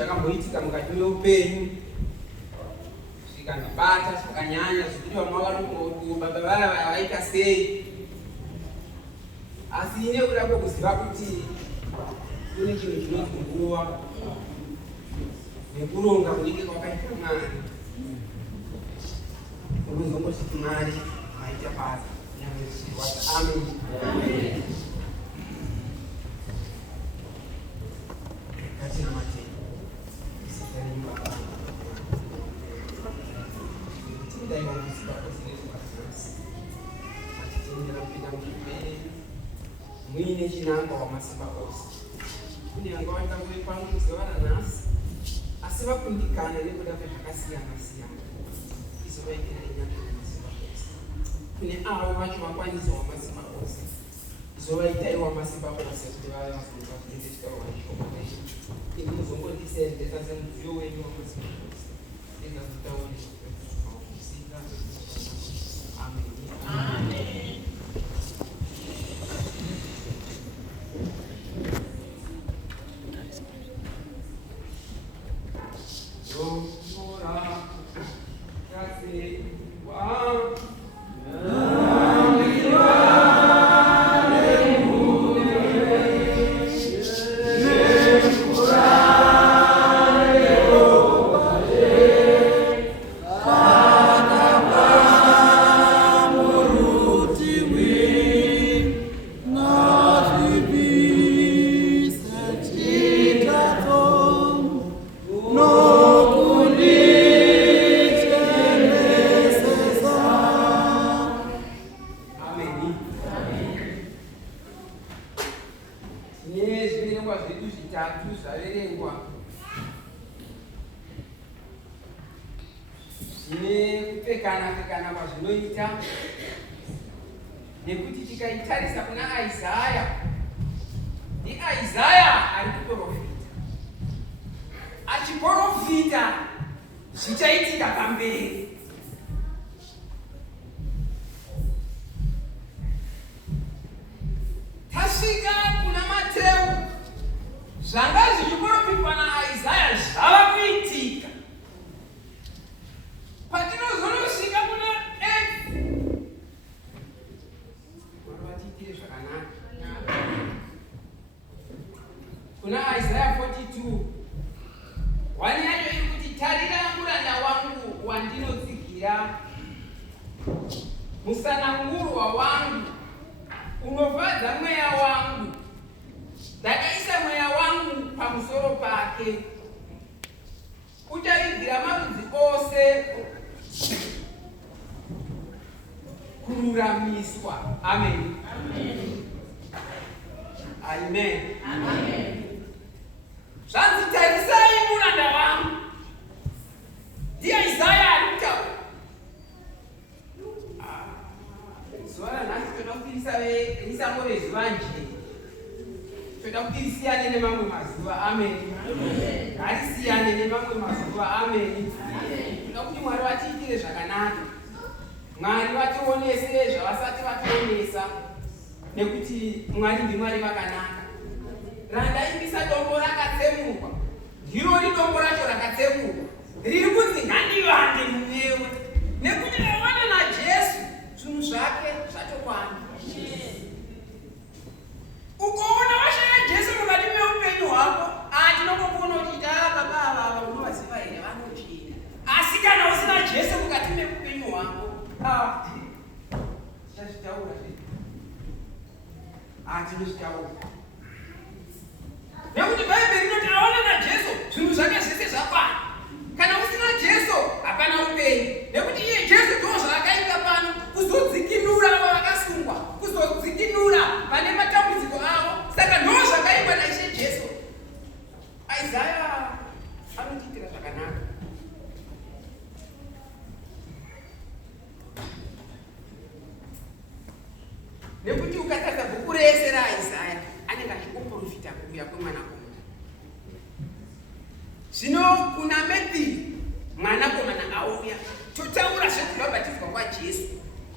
Zvakamuitika mukati meupenyu zvikandibata zvakanyanya zvekuti baba vaya vaita sei, asi ine kuda kwokuziva kuti kune chinhu chinonzi nguva nekuronga kunenge kwakaita Mwari. Ukuzongoti Mwari maita basa nyangwe zvichirwadza. Amen. Muine chinangwa wamasimba ose. Kunyange vatangoe pano kuzovana nhasi, asi vakundikana nekuda kwezvakasiyana siyana. Izovaitira inyanga wamasimba ose. Kune avo vacho vakwanisa wamasimba ose. Izovaitai wamasimba ose kuti vave vafunga kuendeswa wachoma. Ini muzongondisendesa semudziyo wenyu wamasimba ose. Enda kutaura zvisika. Amen. Amen. Nekuti tikaitarisa kuna Isaya, ni Isaya ari kuprofita. Achiprofita zvichaitika pamberi. Tasvika kuna Mateo, zvanga zvichiprofitwa naIsaya zvava kuitika. Patinozonosvika kuna kuna Isaiah 42 wani yacho iri kuti tarira muranda wangu wandinotsigira, musanangurwa wangu unofadza mweya wangu, ndakaisa mweya wangu pamusoro pake, uchavigira marudzi ose kururamiswa. Amen. Amen. Amen. Amen. Zvanzi tarisai muranda wangu. Ndiye Isaya ari kutaura. Zuva ranhasi toda kutirisa venyisamo vezuva njee. Toda kutirisiyane nemamwe mazuva. Amen. Ngarisiyane nemamwe mazuva. Amen. Toda kuti Mwari vatiitire zvakanaka. Mwari vationese zvavasati vationesa. Nekuti Mwari ndiMwari vakanaka. Randaimbisa dombo rakatsemurwa, ndiro dombo racho rakatsemurwa, riri kunzi ngandivande munewe. Nekuti vawana naJesu zvinhu zvake zvatokwana. Ukoona vashaya Jesu mukati meupenyu hwako, tinombopona kuti baba ava unovaziva here vanotsvina. Asi kana usina Jesu mukati meupenyu hwako, tichazvitaura zvedu. Tinozvitaura. Nekuti Bhaibheri rinoti aona naJesu zvinhu zvake zvese zvakwana. Kana usina Jesu hapana upenyu. Nekuti iye Jesu ndiwo zvaakaita pano kuzodzikinura avo vakasungwa, kuzodzikinura vane matambudziko nekuti ukatadza bhuku rese raIsaya anenge achikuprofita kuuya kwemwanakomana. Zvino kuna Matthew mwanakomana auya totaura zvekubhabhatidzwa kwaJesu.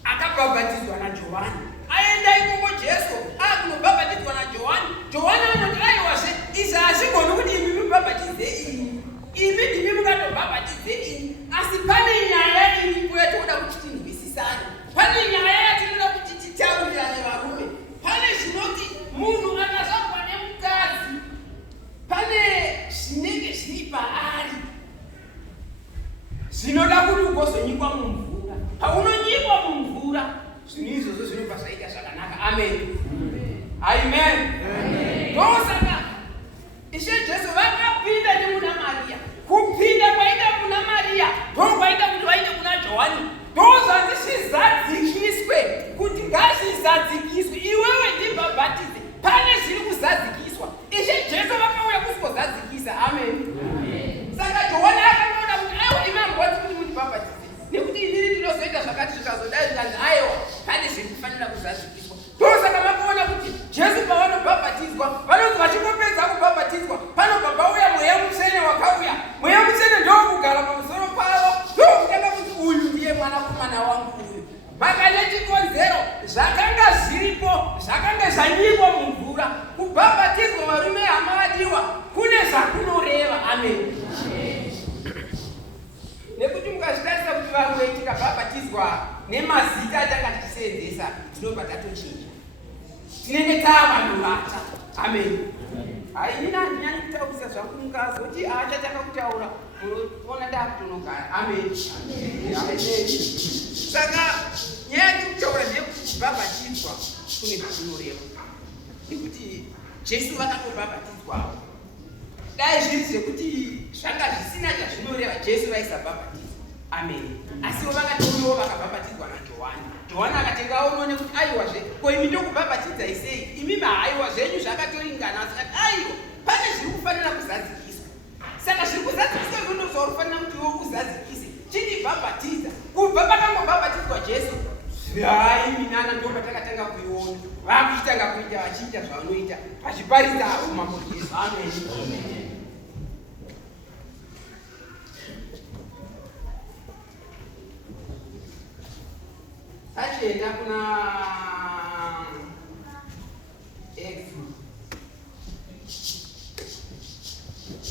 Akabhabhatidzwa naJohani. Aenda ikoko Jesu akunobhabhatidzwa naJohani. Johani anoti aiwazve izvi hazvigoni kuti imi mubhabhatidze ini, imi ndimi mukatobhabhatidze ini, asi pane nyaya iripo yatoda kuti tinzwisisane, pane nyaya yatinoda kuti titaurirane varume, pane zvinoti munhu akazvarwa nemukadzi pane zvinenge zviri paari zvinoda kuti ugozonyikwa mumvura. Paunonyikwa mumvura zvinhu izvozvo zvinobva zvaita zvakanaka. Amen. Amen. Ndosaka Ishe Jesu vakapinda nemuna Maria. Kupinda kwaita kuna Maria ndokwaita kuti vaite kuna Johani. Ndozvanzi zvizadzikiswe kuti ngazvizadzikiswe. Iwewe ndibhabhatidze, pane zviri kuzadzikiswa. Ishe Jesu vakauya kusikozadzikisa. Amen. Saka Johani akangoona kuti aiwa imi hamugoni kuti mundibhabhatidze nekuti inini ndinozoita zvakati zvikazodai zvikanzi aiwa pane zviri kufanira kuzadzikiswa. Ndosaka makaona kuti Jesu pavanobhabhatidzwa vanonzi vachingopedza kubhabhatidzwa panobva pauya mweya mutsvene wakauya. Mweya mutsvene ndokugara pamusoro pavo, ndokutanga kuti uyu ndiye mwanakomana wangu uyu. Makane chikonzero zvakanga zviripo zvakanga zvanyikwa mumvura. Kubhabhatidzwa varume hamadiwa kune zvakunoreva. Amen. Nekuti mukazvitarisa kuti vamwe tikabhabhatidzwa nemazita atanga tichiseenzesa tinobva tatochinja, tinenge taavanhu vata. Amen. Hainini handinyanyi kutaurisa zvangu mukazoti achatanga kutaura munoona ndaakutonogara. Amen. Saka nyaya yekutaura nekubhabhatidzwa kune zvakunoreva nekuti Jesu vakatobhabhatidzwawo. Dai zviri zvekuti zvanga zvisina chazvinoreva Jesu vaisabhabhatidzwa. Amen. Asiwo vakatouyawo vakabhabhatidzwa naJohani. Johani akatenga aonone kuti aiwazve ko imi ndokubhabhatidzai sei, imi mahaiwa zvenyu zvakatoringana. Asati aiwa pane zviri kufanira kuzadzikiswa. Saka zviri kuzadzikiswa izvozvo zvaurifanira kuti iwe uzadzikise chindibhabhatidza. Kubva pakangobhabhatidzwa Jesu hai minana ndopatakatanga kuiona vakuchitanga kuita vachiita zvavanoita vachiparidza umambo Jesu. Amen. Tachienda kuna Exodus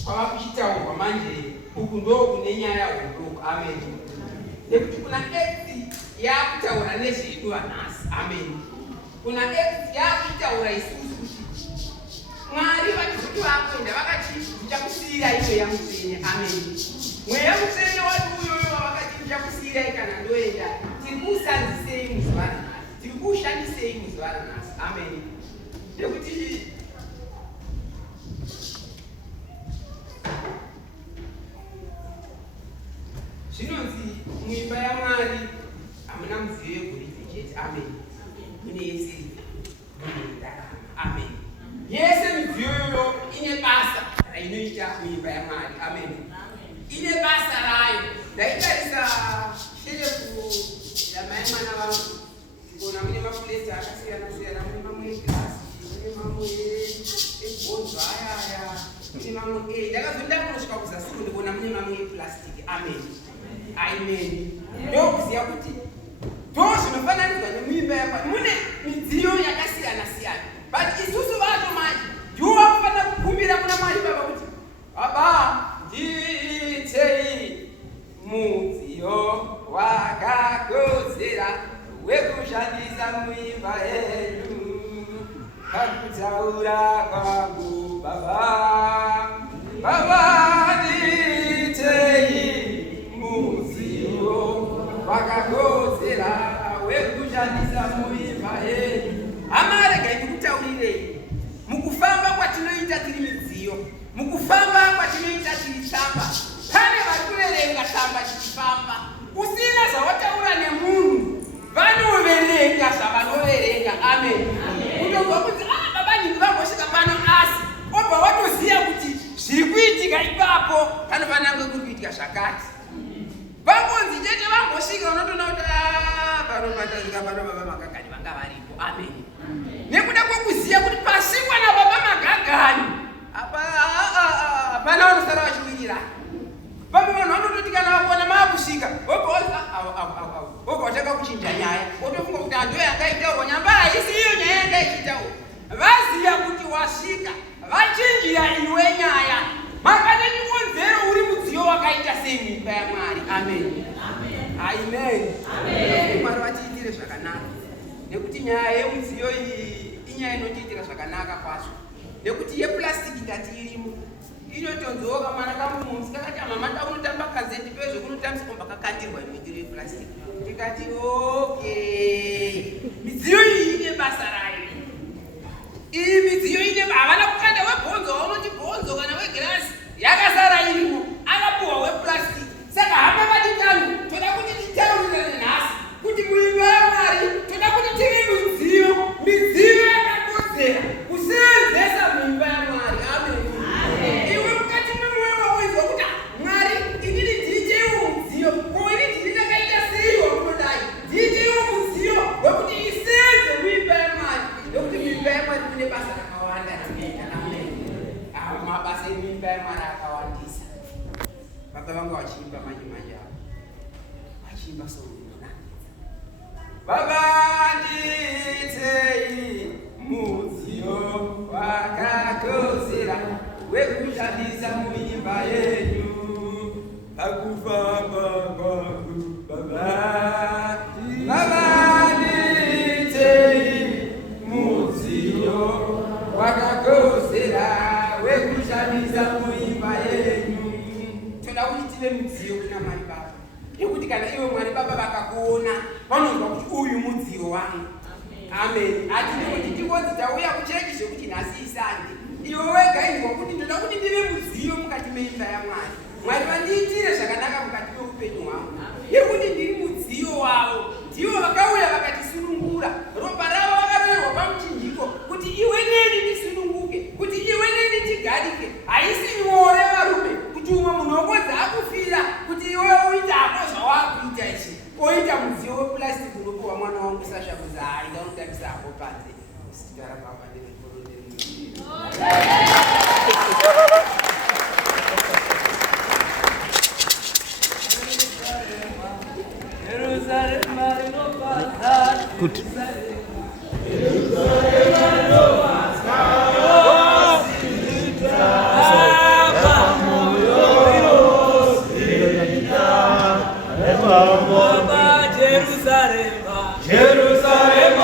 kwava kuchitaurwa manje uku ndokune nyaya hudoko. Amen. Nekuti kuna Exodus yakutaura nezvedu vanhasi. Amen. Kuna Exodus yakutaura isusu kuti Mwari vachizoti vakuenda vakati ndichakusiyirai mweya mutsvene. Amen. Mweya mutsvene wati uyoyo wakati ndichakusiyirai kana ndoenda tirikuushandisei muzuva ranhasi, tirikuushandisei muzuva ranhasi. Amen. Nekuti zvinonzi muimba yaMwari hamuna mudziyo yegoridhe chete. Amen. Mune yesirivha, mune ndarama. Amen. Yese midziyo iyoyo ine basa rainoita muimba yaMwari. Amen. Ine basa rayo. Ndaitarisa sherefu yamai mwana vangu ndikuona mune mapureti akasiyana siyana, mune mamwe egirasi, mune mamwe ebhonzo ayaya, mune mamwe ndakazonda kunosvika kuzasi ndikuona mune mamwe epurasitiki. Amen. Amen. Ndokuziva kuti ndozvinofananidzwa nemuimba yaMwari. Mune midziyo yakasiyana siyana, but isusu vacho manje ndiwo vakufanira kukumbira kuna Mwari Baba kuti Baba ndiitei mudziyo wakakodzera wekushandisa muimba yedu, pakutaura kwangu Baba. Baba ndiitei mudziyo wakakodzera wekushandisa muimba yedu. Hama regai ndikutaurirei, mukufamba kwatinoita tiri midziyo, mukufamba kwatinoita tiri tsamba, pane vari kuverenga tsamba tichifamba. Usina zvawataura nemunhu vanoverenga zvavanoverenga. Amen. Kutobva kuti baba nyingi vambosvika pano asi obva watoziva kuti zviri kuitika ipapo panofanira kunge kuri kuitika zvakati. Vangonzi chete vambosvika unotoona kuti pano patazvika pano baba Magagani vanga varipo. Amen. nekuda kwekuziya kuti pasikwa nababa Magagani apana vanosara vachiwirira. Vamwe vanhu vanototi kana vakona maakusvika obva watanga kuchinja nyaya otofunga kuti handu yakaitaurwa nyamba haisi iyo nyaya yanga ichitaurwa. Vaziva kuti wasvika vachinjira iwe nyaya. Makane chikonzero uri mudziyo wakaita semimba yaMwari. Amen. Amen. Mwari vatiitire zvakanaka nekuti nyaya yemudziyo iyi inyaya inotiitira zvakanaka kwazvo nekuti yepurasitiki ngati irimo inotonzoka mwana kamumunzi kakati mama nda unotamba kazeti pezvo kunotambisa komba kakandirwa imwitiro yepurasitiki. Tikati okay, midziyo iyi ine basa rayo. Iyi midziyo ine havana kukanda webhonzo waunoti bhonzo kana wegirasi yakasara irimo akapuhwa wepurasitiki. Saka hama vadikanu toda kuti titaurirane nhasi kuti muimba yaMwari toda kuti tive midziyo yakakodzera kuseenzesa muimba yaMwari. Amen. Iwe mukati memwoyo wako izwa kuti Mwari inini ndiiteiwo mudziyo ko ini ndini ndakaita seiwo kunodai ndiiteiwo mudziyo wekuti iseenze muimba yaMwari nekuti muimba yaMwari mune basa rakawanda rinoita. Amen. Mabasa emuimba yaMwari akawandisa. Baba vangu vachiimba manje avo vachiimba sounona Baba ndiitei mudziyo wakakodzera wekushandisa muimba yenyu pakufamba kwangu. Baba ndiitei mudziyo wakakodzera wekushandisa muimba yenyu. Toda kuti tive mudziyo kuna Mwari Baba yekuti kana iwe Mwari Baba vakakuona vanonzwa kuti uyu mudziyo wangu. Amen. Hatidi kuti tikodzi tauya kuchechi zvekuti nhasi isande iwe wega izwa kuti ndoda kuti ndive mudziyo mukati meimba yaMwari. Mwari vandiitire zvakanaka mukati meupenyu hwangu yekuti ndiri mudziyo wavo. Ndivo vakauya vakatisunungura ropa ravo vakaroerwa pamuchinjiko kuti iwe neni tisununguke kuti iwe neni tigarike. Haisi nyore varume kuti umwe munhu wokodza akufira kuti iwe uita hako zvawakuita ichi oita mudziyo wepurasitiki unopuhwa mwana wangu sashakuza hai ndaunotambisa hako panze usitara baba nerekoroderi. Good. Jerusalem,